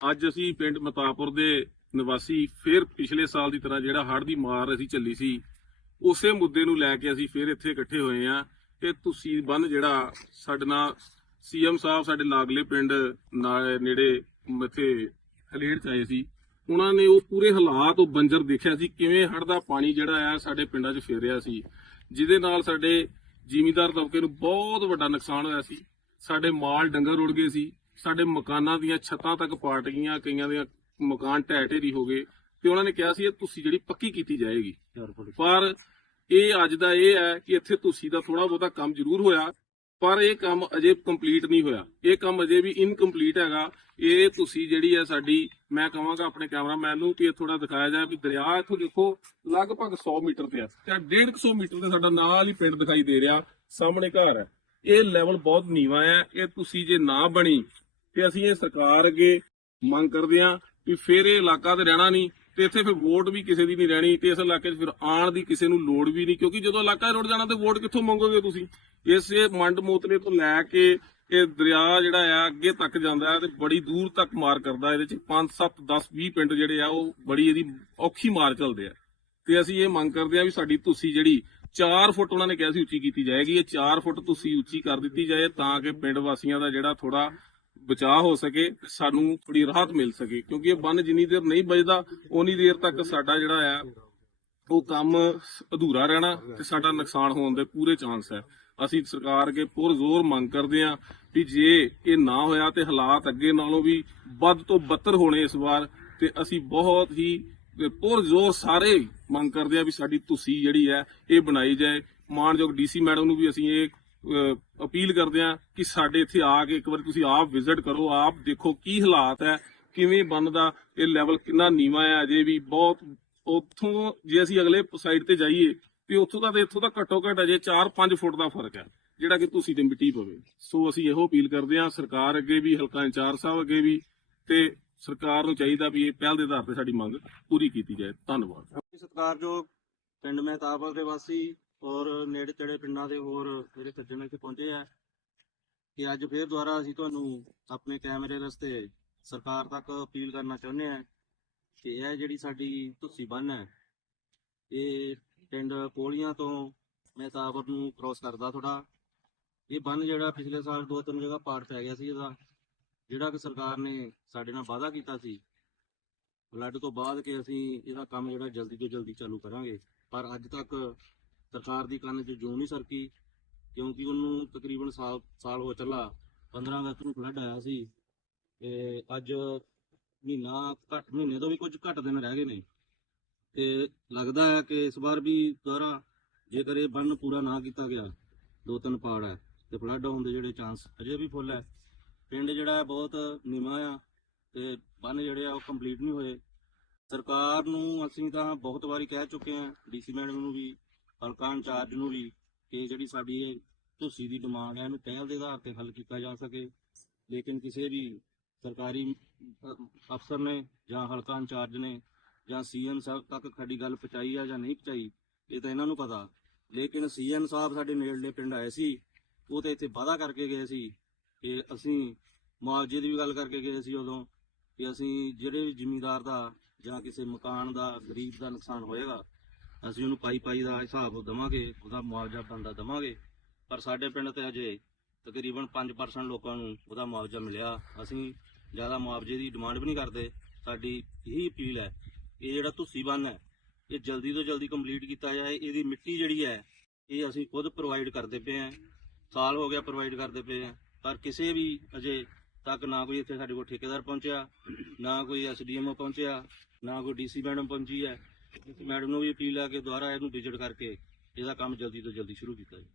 ਅੱਜ ਅਸੀਂ ਪਿੰਡ ਮਤਾਪੁਰ ਦੇ ਨਿਵਾਸੀ ਫਿਰ ਪਿਛਲੇ ਸਾਲ ਦੀ ਤਰ੍ਹਾਂ ਜਿਹੜਾ ਹੜ੍ਹ ਦੀ ਮਾਰ ਅਸੀਂ ਚੱਲੀ ਸੀ, ਉਸੇ ਮੁੱਦੇ ਨੂੰ ਲੈ ਕੇ ਅਸੀਂ ਫਿਰ ਇੱਥੇ ਇਕੱਠੇ ਹੋਏ ਆ ਕਿ ਤੁਸੀਂ ਬੰਨ ਜਿਹੜਾ ਸਾਡੇ ਨਾਲ ਸੀਐਮ ਸਾਹਿਬ ਸਾਡੇ ਲਾਗਲੇ ਪਿੰਡ ਨਾਲ ਨੇੜੇ ਇੱਥੇ ਹਲੇੜ ਚ ਆਏ ਸੀ, ਉਹਨਾਂ ਨੇ ਉਹ ਪੂਰੇ ਹਾਲਾਤ ਉਹ ਬੰਜਰ ਦੇਖਿਆ ਸੀ, ਕਿਵੇਂ ਹੜ੍ਹ ਦਾ ਪਾਣੀ ਜਿਹੜਾ ਆ ਸਾਡੇ ਪਿੰਡਾਂ 'ਚ ਫੇਰ ਰਿਹਾ ਸੀ, ਜਿਹਦੇ ਨਾਲ ਸਾਡੇ ਜਿਮੀਦਾਰ ਤਬਕੇ ਨੂੰ ਬਹੁਤ ਵੱਡਾ ਨੁਕਸਾਨ ਹੋਇਆ ਸੀ, ਸਾਡੇ ਮਾਲ ਡੰਗਰ ਰੁੜ ਗਏ ਸੀ ਸਾਡੇ ਮਕਾਨਾਂ ਦੀਆਂ ਛੱਤਾਂ ਤੱਕ ਪਾਟ ਗਈਆਂ ਕਈਆਂ ਦੀਆਂ ਮਕਾਨ ਢਹਿ ਢੇਰੀ ਹੋ ਗਏ ਤੇ ਉਹਨਾਂ ਨੇ ਕਿਹਾ ਸੀ ਇਹ ਤੁਸੀਂ ਜਿਹੜੀ ਪੱਕੀ ਕੀਤੀ ਜਾਏਗੀ। ਪਰ ਇਹ ਅੱਜ ਦਾ ਇਹ ਹੈ ਕਿ ਇੱਥੇ ਤੁਸੀਂ ਦਾ ਥੋੜਾ ਬਹੁਤਾ ਕੰਮ ਜ਼ਰੂਰ ਹੋਇਆ ਪਰ ਇਹ ਕੰਮ ਅਜੇ ਕੰਪਲੀਟ ਨਹੀਂ ਹੋਇਆ। ਇਹ ਕੰਮ ਅਜੇ ਵੀ ਇਨਕੰਪਲੀਟ ਹੈਗਾ। ਇਹ ਤੁਸੀਂ ਜਿਹੜੀ ਹੈ ਸਾਡੀ ਮੈਂ ਕਹਾਂਗਾ ਆਪਣੇ ਕੈਮਰਾਮੈਨ ਨੂੰ ਕਿ ਇਹ ਥੋੜਾ ਦਿਖਾਇਆ ਜਾਏ ਵੀ ਦਰਿਆ ਇੱਥੋਂ ਦੇਖੋ ਲਗਭਗ 100 ਮੀਟਰ ਤੇ ਆ ਤੇ 150 ਮੀਟਰ ਤੇ ਸਾਡਾ ਨਾਲ ਹੀ ਪਿੰਡ ਦਿਖਾਈ ਦੇ ਰਿਹਾ ਸਾਹਮਣੇ ਘਰ ਹੈ। ਇਹ ਲੈਵਲ ਬਹੁਤ ਨੀਵਾ ਹੈ। ਇਹ ਤੁਸੀਂ ਜੇ ਨਾ ਬਣੀ ਤੇ ਅਸੀਂ ਇਹ ਸਰਕਾਰ ਅੱਗੇ ਮੰਗ ਕਰਦੇ ਹਾਂ ਵੀ ਫਿਰ ਇਹ ਇਲਾਕਾ ਤੇ ਰਹਿਣਾ ਨਹੀਂ ਤੇ ਇੱਥੇ ਫਿਰ ਵੋਟ ਵੀ ਕਿਸੇ ਦੀ ਨਹੀਂ ਰਹਿਣੀ ਤੇ ਇਸ ਇਲਾਕੇ 'ਚ ਫਿਰ ਆਉਣ ਦੀ ਕਿਸੇ ਨੂੰ ਲੋੜ ਵੀ ਨਹੀਂ ਕਿਉਂਕਿ ਜਦੋਂ ਇਲਾਕਾ ਰੁੜ ਜਾਣਾ ਤੇ ਵੋਟ ਕਿੱਥੋਂ ਮੰਗੋਗੇ ਤੁਸੀਂ? ਇਸੇ ਮੰਡ ਮੋਤਲੇ ਤੋਂ ਲੈ ਕੇ ਇਹ ਦਰਿਆ ਜਿਹੜਾ ਆ, ਅੱਗੇ ਤੱਕ ਜਾਂਦਾ ਹੈ ਤੇ ਬੜੀ ਦੂਰ ਤੱਕ ਮਾਰ ਕਰਦਾ ਇਹਦੇ ਚ। 5 7 10 20 ਪਿੰਡ ਜਿਹੜੇ ਆ, ਉਹ ਬੜੀ ਇਹਦੀ ਔਖੀ ਮਾਰ ਚੱਲਦੇ ਆ। ਤੇ ਅਸੀਂ ਇਹ ਮੰਗ ਕਰਦੇ ਆ ਵੀ ਸਾਡੀ ਤੁਸੀਂ ਜਿਹੜੀ 4 ਫੁੱਟ ਉਹਨਾਂ ਨੇ ਕਿਹਾ ਸੀ ਉੱਚੀ ਕੀਤੀ ਜਾਏਗੀ, ਇਹ 4 ਫੁੱਟ ਤੁਸੀਂ ਉੱਚੀ ਕਰ ਦਿੱਤੀ ਜਾਏ ਤਾਂ ਕਿ ਪਿੰਡ ਵਾਸੀਆਂ ਦਾ ਜਿਹੜਾ ਥੋੜਾ ਬਚਾਅ ਹੋ ਸਕੇ ਤੇ ਸਾਨੂੰ ਥੋੜੀ ਰਾਹਤ ਮਿਲ ਸਕੇ, ਕਿਉਂਕਿ ਇਹ ਬੰਨ ਜਿੰਨੀ ਦੇਰ ਨਹੀਂ ਬਜਦਾ ਉਨੀ ਦੇਰ ਤੱਕ ਸਾਡਾ ਜਿਹੜਾ ਆ, ਉਹ ਕੰਮ ਅਧੂਰਾ ਰਹਿਣਾ ਤੇ ਸਾਡਾ ਨੁਕਸਾਨ ਹੋਣ ਦੇ ਪੂਰੇ ਚਾਂਸ ਹੈ। ਅਸੀਂ ਸਰਕਾਰ ਅੱਗੇ ਪੁਰ ਜ਼ੋਰ ਮੰਗ ਕਰਦੇ ਹਾਂ ਵੀ ਜੇ ਇਹ ਨਾ ਹੋਇਆ ਤੇ ਹਾਲਾਤ ਅੱਗੇ ਨਾਲੋਂ ਵੀ ਵੱਧ ਤੋਂ ਬੱਤਰ ਹੋਣੇ ਇਸ ਵਾਰ, ਤੇ ਅਸੀਂ ਬਹੁਤ ਹੀ ਪੁਰ ਜ਼ੋਰ ਸਾਰੇ ਮੰਗ ਕਰਦੇ ਆ ਵੀ ਸਾਡੀ ਤੁਸੀਂ ਜਿਹੜੀ ਹੈ, ਇਹ ਬਣਾਈ ਜਾਏ। ਮਾਨਯੋਗ ਡੀਸੀ ਮੈਡਮ ਨੂੰ ਵੀ ਅਸੀਂ ਇਹ ਅਪੀਲ ਕਰਦੇ ਆ ਕਿ ਸਾਡੇ ਇੱਥੇ ਆ ਕੇ ਇੱਕ ਵਾਰ ਤੁਸੀਂ ਆਪ ਵਿਜ਼ਿਟ ਕਰੋ, ਆਪ ਦੇਖੋ ਕੀ ਹਾਲਾਤ ਹੈ, ਕਿਵੇਂ ਬਣਦਾ, ਇਹ ਲੈਵਲ ਕਿੰਨਾ ਨੀਵਾ ਹੈ ਅਜੇ ਵੀ, ਬਹੁਤ ਉੱਥੋਂ ਜੇ ਅਸੀਂ ਅਗਲੇ ਸਾਈਡ ਤੇ ਜਾਈਏ, ਤੇ ਉੱਥੋਂ ਦਾ ਤੇ ਇੱਥੋਂ ਦਾ ਘੱਟੋ ਘੱਟ ਅਜੇ 4-5 ਫੁੱਟ ਦਾ ਫ਼ਰਕ ਹੈ, ਜਿਹੜਾ ਕਿ ਤੁਸੀਂ ਤੇ ਮਿੱਟੀ ਪਵੇ। ਸੋ ਅਸੀਂ ਇਹੋ ਅਪੀਲ ਕਰਦੇ ਹਾਂ, ਸਰਕਾਰ ਅੱਗੇ ਵੀ, ਹਲਕਾ ਇੰਚਾਰਜ ਸਾਹਿਬ ਅੱਗੇ ਵੀ, ਤੇ ਸਰਕਾਰ ਨੂੰ ਚਾਹੀਦਾ ਵੀ ਇਹ ਪਹਿਲ ਦੇ ਆਧਾਰ ਤੇ ਸਾਡੀ ਮੰਗ ਪੂਰੀ ਕੀਤੀ ਜਾਏ। ਧੰਨਵਾਦ। ਸਤਿਕਾਰਯੋਗ ਪਿੰਡ ਮਹਿਤਾਬਲ ਦੇ ਵਾਸੀ ਔਰ ਨੇੜੇ ਤੇੜੇ ਪਿੰਡਾਂ ਦੇ ਹੋਰ ਮੇਰੇ ਸੱਜਣ ਇੱਥੇ ਪਹੁੰਚੇ ਆ ਕਿ ਅੱਜ ਫੇਰ ਦੁਬਾਰਾ ਅਸੀਂ ਤੁਹਾਨੂੰ ਆਪਣੇ ਕੈਮਰੇ ਰਸਤੇ ਸਰਕਾਰ ਤੱਕ ਅਪੀਲ ਕਰਨਾ ਚਾਹੁੰਦੇ ਆ ਕਿ ਇਹ ਜਿਹੜੀ ਸਾਡੀ ਧੁੱਸੀ ਬੰਨ ਹੈ, ਇਹ ਪਿੰਡ ਕੋਲੀਆਂ ਤੋਂ ਮਹਿਤਾਬਰ ਨੂੰ ਕ੍ਰੋਸ ਕਰਦਾ ਥੋੜਾ ਇਹ ਬੰਨ ਜਿਹੜਾ ਪਿਛਲੇ ਸਾਲ ਦੋ ਤਿੰਨ ਜਗ੍ਹਾ ਪਾੜ ਪੈ ਗਿਆ ਸੀ ਇਹਦਾ, ਜਿਹੜਾ ਕਿ ਸਰਕਾਰ ਨੇ ਸਾਡੇ ਨਾਲ ਵਾਅਦਾ ਕੀਤਾ ਸੀ। ਫਲੱਡ ਤੋਂ ਬਾਅਦ ਕਿ ਅਸੀਂ ਇਹਦਾ ਕੰਮ ਜਿਹੜਾ ਜਲਦੀ ਤੋਂ ਜਲਦੀ ਚਾਲੂ ਕਰਾਂਗੇ। ਪਰ ਅੱਜ ਤੱਕ ਸਰਕਾਰ ਦੀ ਕੰਨ 'ਚ ਜੂੰ ਨਹੀਂ ਸਰਕੀ, ਕਿਉਂਕਿ ਉਹਨੂੰ ਤਕਰੀਬਨ ਸਾਲ ਸਾਲ ਹੋ ਚੱਲਾ। 15 ਅਗਸਤ ਨੂੰ ਫਲੱਡ ਆਇਆ ਸੀ ਤੇ ਅੱਜ ਮਹੀਨਾ ਘੱਟ, ਮਹੀਨੇ ਤੋਂ ਵੀ ਕੁਝ ਘੱਟ ਦਿਨ ਰਹਿ ਗਏ ਨੇ। ਤੇ ਲੱਗਦਾ ਹੈ ਕਿ ਇਸ ਵਾਰ ਵੀ ਦੁਬਾਰਾ ਜੇਕਰ ਇਹ ਬੰਨ ਪੂਰਾ ਨਾ ਕੀਤਾ ਗਿਆ, ਦੋ ਤਿੰਨ ਪਾੜ ਹੈ ਤੇ ਫਲੱਡ ਹੋਣ ਦੇ ਜਿਹੜੇ ਚਾਂਸ ਅਜੇ ਵੀ ਫੁੱਲ ਹੈ। ਪਿੰਡ ਜਿਹੜਾ ਬਹੁਤ ਨੀਵਾਂ ਆ ਤੇ ਬੰਨ ਜਿਹੜੇ ਆ ਉਹ ਕੰਪਲੀਟ ਨਹੀਂ ਹੋਏ। ਸਰਕਾਰ ਨੂੰ ਅਸੀਂ ਤਾਂ ਬਹੁਤ ਵਾਰੀ ਕਹਿ ਚੁੱਕੇ ਹਾਂ, ਡੀਸੀ ਮੈਡਮ ਨੂੰ ਵੀ ਹਲਕਾ ਇੰਚਾਰਜ ਨੂੰ ਵੀ ਕਿ ਜਿਹੜੀ ਸਾਡੀ ਇਹ ਧੁੱਸੀ ਦੀ ਡਿਮਾਂਡ ਹੈ ਇਹਨੂੰ ਪਹਿਲ ਦੇ ਆਧਾਰ ਤੇ ਹੱਲ ਕੀਤਾ ਜਾ ਸਕੇ। ਲੇਕਿਨ ਕਿਸੇ ਵੀ ਸਰਕਾਰੀ ਅਫਸਰ ਨੇ ਜਾਂ ਹਲਕਾ ਇੰਚਾਰਜ ਨੇ ਜਾਂ ਸੀਐਮ ਸਾਹਿਬ ਤੱਕ ਸਾਡੀ ਗੱਲ ਪਹੁੰਚਾਈ ਆ ਜਾਂ ਨਹੀਂ ਪਹੁੰਚਾਈ, ਇਹ ਤਾਂ ਇਹਨਾਂ ਨੂੰ ਪਤਾ। ਲੇਕਿਨ ਸੀਐਮ ਸਾਹਿਬ ਸਾਡੇ ਨੇੜਲੇ ਪਿੰਡ ਆਏ ਸੀ, ਉਹ ਤੇ ਇੱਥੇ ਵਾਅਦਾ ਕਰਕੇ ਗਏ ਸੀ ਕਿ ਅਸੀਂ ਮੁਆਵਜ਼ੇ ਦੀ ਵੀ ਗੱਲ ਕਰਕੇ ਗਏ ਸੀ ਉਦੋਂ ਕਿ ਅਸੀਂ ਜਿਹੜੇ ਵੀ ਜ਼ਿਮੀਂਦਾਰ ਦਾ ਜਾਂ ਕਿਸੇ ਮਕਾਨ ਦਾ ਗਰੀਬ ਦਾ ਨੁਕਸਾਨ ਹੋਏਗਾ ਅਸੀਂ ਉਹਨੂੰ ਪਾਈ ਪਾਈ ਦਾ ਹਿਸਾਬ ਦੇਵਾਂਗੇ, ਉਹਦਾ ਮੁਆਵਜ਼ਾ ਬਣਦਾ ਦੇਵਾਂਗੇ। ਪਰ ਸਾਡੇ ਪਿੰਡ ਤੇ ਅਜੇ ਤਕਰੀਬਨ 5% ਲੋਕਾਂ ਨੂੰ ਉਹਦਾ ਮੁਆਵਜ਼ਾ ਮਿਲਿਆ। ਅਸੀਂ ਜ਼ਿਆਦਾ ਮੁਆਵਜ਼ੇ ਦੀ ਡਿਮਾਂਡ ਵੀ ਨਹੀਂ ਕਰਦੇ। ਸਾਡੀ ਇਹੀ ਅਪੀਲ ਹੈ, ਇਹ ਜਿਹੜਾ ਧੁੱਸੀ ਬੰਨ ਹੈ, ਇਹ ਜਲਦੀ ਤੋਂ ਜਲਦੀ ਕੰਪਲੀਟ ਕੀਤਾ ਜਾਏ। ਇਹਦੀ ਮਿੱਟੀ ਜਿਹੜੀ ਹੈ, ਇਹ ਅਸੀਂ ਖੁਦ ਪ੍ਰੋਵਾਈਡ ਕਰਦੇ ਪਏ ਹਾਂ। ਸਾਲ ਹੋ ਗਿਆ ਪ੍ਰੋਵਾਈਡ ਕਰਦੇ ਪਏ ਹਾਂ। ਪਰ ਕਿਸੇ ਵੀ ਅਜੇ ਤੱਕ ਨਾ ਕੋਈ ਇੱਥੇ ਸਾਡੇ ਕੋਲ ਠੇਕੇਦਾਰ ਪਹੁੰਚਿਆ, ਨਾ ਕੋਈ ਐਸਡੀਐਮਓ ਪਹੁੰਚਿਆ, ਨਾ ਕੋਈ ਡੀਸੀ ਮੈਡਮ ਪਹੁੰਚੀ ਹੈ। ਮੈਡਮ ਨੂੰ ਵੀ ਅਪੀਲ ਹੈ ਕਿ ਦੁਬਾਰਾ ਇਹਨੂੰ ਵਿਜ਼ਿਟ ਕਰਕੇ ਇਹਦਾ ਕੰਮ ਜਲਦੀ ਤੋਂ ਜਲਦੀ ਸ਼ੁਰੂ ਕੀਤਾ ਜਾਏ